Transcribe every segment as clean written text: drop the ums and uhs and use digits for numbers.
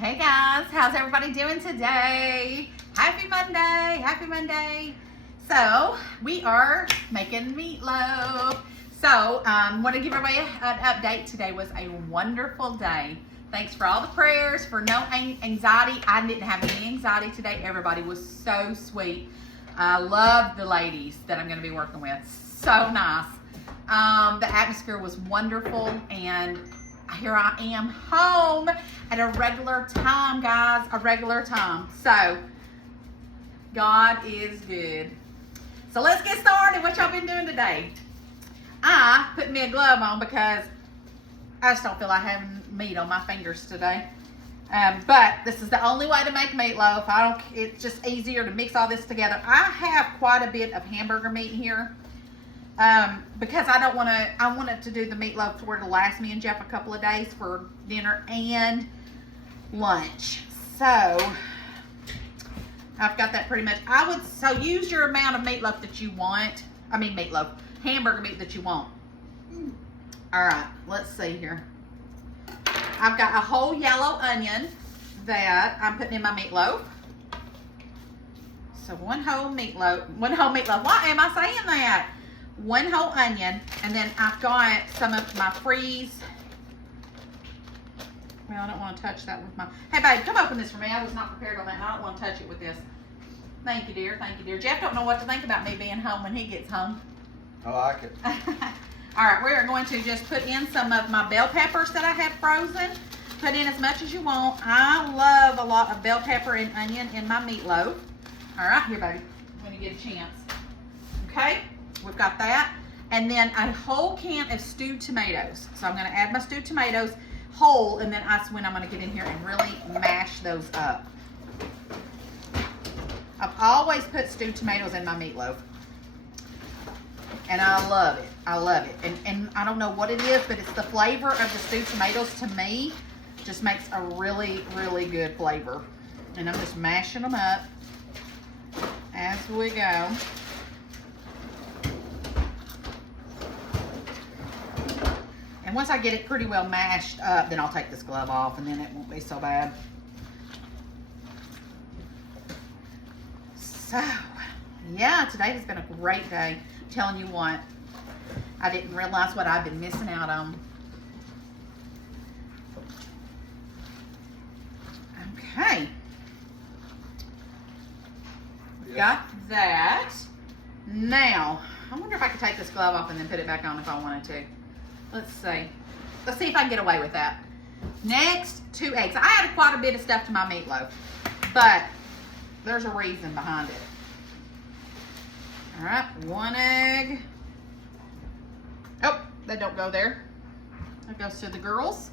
Hey guys, how's everybody doing today? Happy Monday, happy Monday. So we are making meatloaf. So want to give everybody an update. Today was a wonderful day. Thanks for all the prayers, for no anxiety. I didn't have any anxiety today. Everybody was so sweet. I love the ladies that I'm going to be working with. So nice. The atmosphere was wonderful, and here I am home at a regular time, guys, a regular time. So God is good. So let's get started. What y'all been doing today? I put me a glove on because I just don't feel like having meat on my fingers today. But this is the only way to make meatloaf. It's just easier to mix all this together. I have quite a bit of hamburger meat here. Because I want to do the meatloaf to where it'll last me and Jeff a couple of days for dinner and lunch. So I've got that pretty much. So use your amount of meatloaf that you want. Hamburger meat that you want. All right, let's see here. I've got a whole yellow onion that I'm putting in my meatloaf. So one whole meatloaf. Why am I saying that? One whole onion, and then I've got some of my freeze. Well, I don't want to touch that with my. Hey, babe, come open this for me. I was not prepared on that, and I don't want to touch it with this. Thank you, dear. Thank you, dear. Jeff don't know what to think about me being home when he gets home. I like it. All right, we are going to just put in some of my bell peppers that I had frozen. Put in as much as you want. I love a lot of bell pepper and onion in my meatloaf. All right, here, baby, when you get a chance. Okay. We've got that, and then a whole can of stewed tomatoes. So I'm going to add my stewed tomatoes whole, and then that's when I'm going to get in here and really mash those up. I've always put stewed tomatoes in my meatloaf, and I love it. I love it, and I don't know what it is, but it's the flavor of the stewed tomatoes to me just makes a really, really good flavor. And I'm just mashing them up as we go. And once I get it pretty well mashed up, then I'll take this glove off, and then it won't be so bad. So, yeah, today has been a great day. I'm telling you what, I didn't realize what I've been missing out on. Okay. Got that. Now, I wonder if I could take this glove off and then put it back on if I wanted to. Let's see. Let's see if I can get away with that. Next, 2 eggs. I added quite a bit of stuff to my meatloaf, but there's a reason behind it. All right, 1 egg. Oh, that don't go there. That goes to the girls.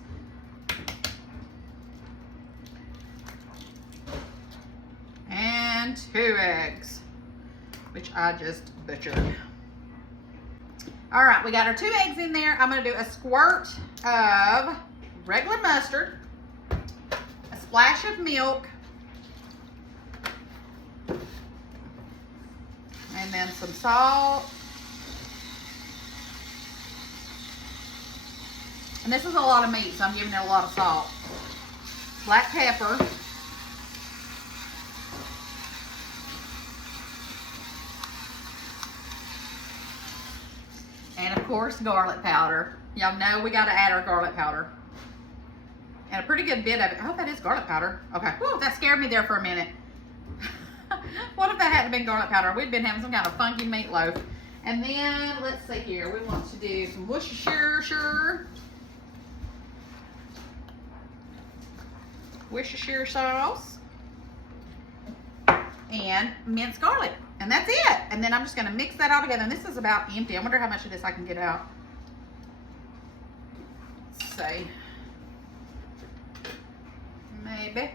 And 2 eggs, which I just butchered. All right, we got our 2 eggs in there. I'm going to do a squirt of regular mustard, a splash of milk, and then some salt. And this is a lot of meat, so I'm giving it a lot of salt. Black pepper. And of course, garlic powder. Y'all know we got to add our garlic powder. And a pretty good bit of it. Oh, that is garlic powder. Okay. Whew, that scared me there for a minute. What if that hadn't been garlic powder? We'd been having some kind of funky meatloaf. And then, let's see here. We want to do some Worcestershire sauce. And minced garlic. And that's it. And then I'm just going to mix that all together. And this is about empty. I wonder how much of this I can get out. Let's see. Maybe.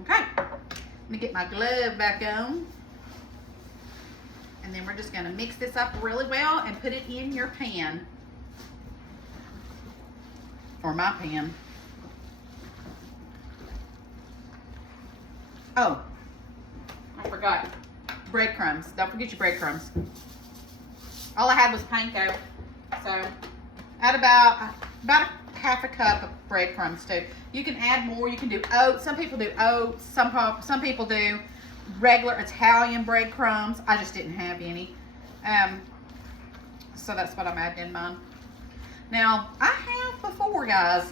Okay. Let me get my glove back on. And then we're just going to mix this up really well and put it in your pan. Or my pan. Oh, I forgot. Breadcrumbs. Don't forget your breadcrumbs. All I had was panko. So add about a half a cup of breadcrumbs too. You can add more. You can do oats. Some people do oats. Some people do regular Italian breadcrumbs. I just didn't have any. So that's what I'm adding in mine. Now, I have before, guys,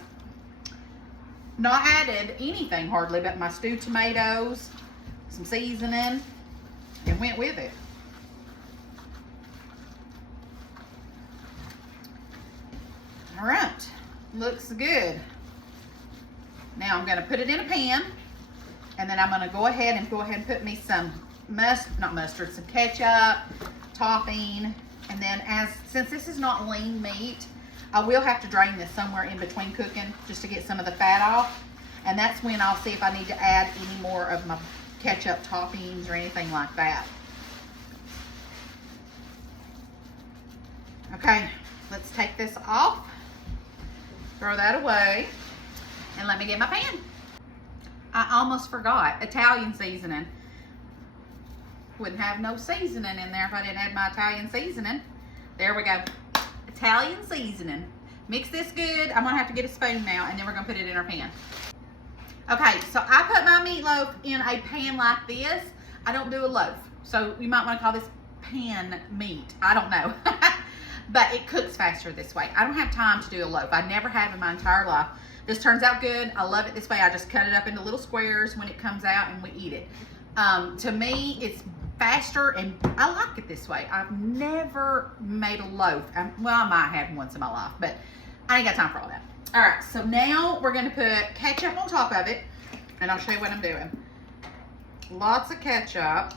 not added anything hardly but my stewed tomatoes, some seasoning, and went with it. All right, looks good. Now I'm gonna put it in a pan, and then I'm gonna go ahead and put me some some ketchup, topping, and then since this is not lean meat, I will have to drain this somewhere in between cooking just to get some of the fat off. And that's when I'll see if I need to add any more of my ketchup toppings or anything like that. Okay, let's take this off, throw that away, and let me get my pan. I almost forgot Italian seasoning. Wouldn't have no seasoning in there if I didn't add my Italian seasoning. There we go. Italian seasoning. Mix this good. I'm gonna have to get a spoon now, and then we're gonna put it in our pan. Okay, so I put my meatloaf in a pan like this. I don't do a loaf, so you might want to call this pan meat. I don't know. But it cooks faster this way. I don't have time to do a loaf. I never have in my entire life. This turns out good. I love it this way. I just cut it up into little squares when it comes out and we eat it. To me, it's faster, and I like it this way. I've never made a loaf. Well, I might have once in my life, but I ain't got time for all that. All right, so now we're gonna put ketchup on top of it, and I'll show you what I'm doing. Lots of ketchup.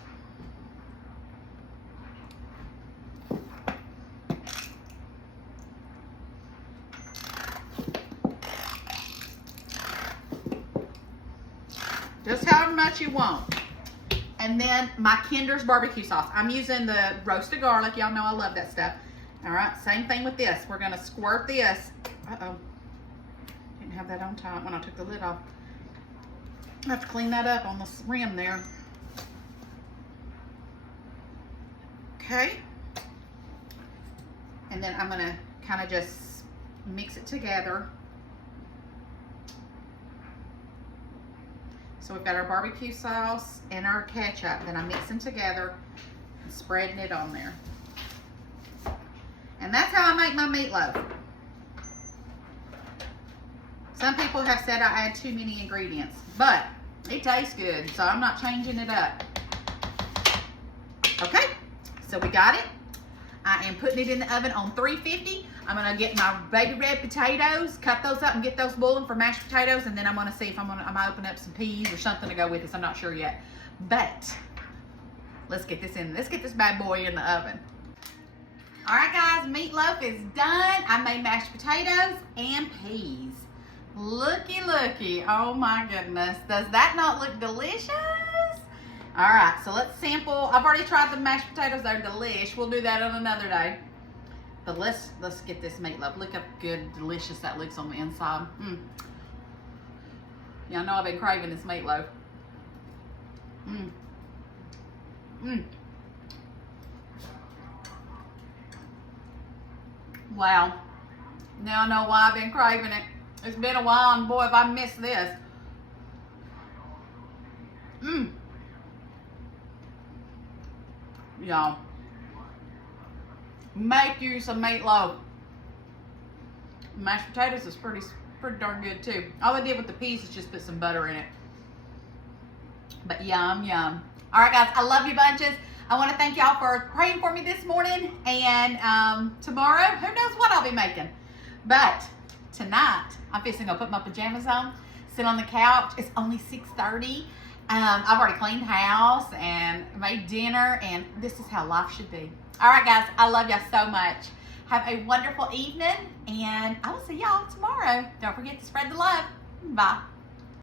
Just however much you want. And then my Kinder's barbecue sauce. I'm using the roasted garlic. Y'all know I love that stuff. All right, same thing with this. We're gonna squirt this. Uh-oh, didn't have that on top when I took the lid off. I have to clean that up on the rim there. Okay. And then I'm gonna kind of just mix it together. So we've got our barbecue sauce and our ketchup that I'm mixing together and spreading it on there. And that's how I make my meatloaf. Some people have said I add too many ingredients, but it tastes good, so I'm not changing it up. Okay, so we got it. I am putting it in the oven on 350. I'm gonna get my baby red potatoes, cut those up and get those boiling for mashed potatoes, and then I'm gonna see if I might open up some peas or something to go with this. I'm not sure yet, but let's get this in. Let's get this bad boy in the oven. All right, guys, meatloaf is done. I made mashed potatoes and peas. Looky, looky. Oh my goodness. Does that not look delicious? All right, so let's sample. I've already tried the mashed potatoes. They're delish. We'll do that on another day. But let's get this meatloaf. Look how good, delicious that looks on the inside. Y'all know I've been craving this meatloaf. Wow. Now I know why I've been craving it. It's been a while, and boy, have I missed this. Y'all, make you some meatloaf. Mashed potatoes is pretty darn good too. All I did with the peas is just put some butter in it. But yum, yum. All right, guys, I love you bunches. I want to thank y'all for praying for me this morning. And tomorrow, who knows what I'll be making. But tonight, I'm fixing to go put my pajamas on, sit on the couch. It's only 6:30. I've already cleaned the house and made dinner, and this is how life should be. All right, guys, I love y'all so much. Have a wonderful evening, and I will see y'all tomorrow. Don't forget to spread the love. Bye.